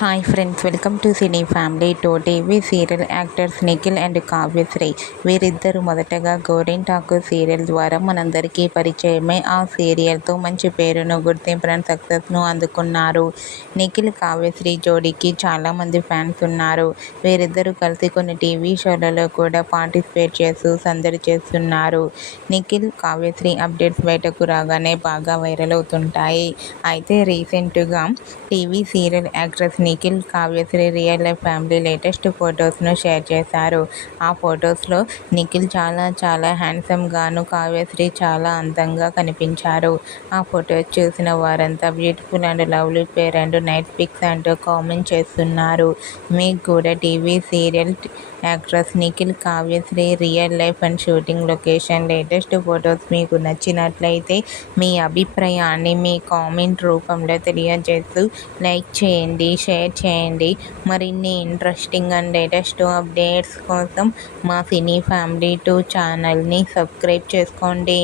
Hi friends, welcome to cine family two. TV serial actors Nikhil and Kavyasri వీరిద్దరు మొదటగా గోరింటాకు serial ద్వారా మనందరికీ పరిచయమై ఆ సీరియల్తో మంచి పేరును, గుర్తింపును, సక్సెస్ను అందుకున్నారు. నిఖిల్ కావ్యశ్రీ జోడీకి చాలామంది ఫ్యాన్స్ ఉన్నారు. వీరిద్దరూ కలిసి కొన్ని టీవీ షోలలో కూడా పార్టిసిపేట్ చేస్తూ సందడి చేస్తున్నారు. నిఖిల్ కావ్యశ్రీ అప్డేట్స్ బయటకు రాగానే బాగా వైరల్ అవుతుంటాయి. అయితే రీసెంట్గా TV serial actress Nikhil Kavyasri real life family latest ఫొటోస్ను షేర్ చేశారు. ఆ ఫొటోస్లో నిఖిల్ చాలా హ్యాండ్సమ్గాను, కావ్యశ్రీ చాలా అందంగా కనిపించారు. ఆ ఫొటోస్ చూసిన వారంతా beautiful and lovely pair and night pics అంటూ కామెంట్ చేస్తున్నారు. మీకు కూడా TV serial actress Nikhil Kavyasri real life and shooting location latest photos మీకు నచ్చినట్లయితే మీ అభిప్రాయాన్ని మీ కామెంట్ రూపంలో తెలియజేస్తూ లైక్ చేయండి, షేర్ చేయండి. మరిన్ని ఇంట్రెస్టింగ్ అండ్ లేటెస్ట్ అప్డేట్స్ కోసం మా సినీ ఫ్యామిలీ 2 ఛానల్ని సబ్స్క్రైబ్ చేసుకోండి.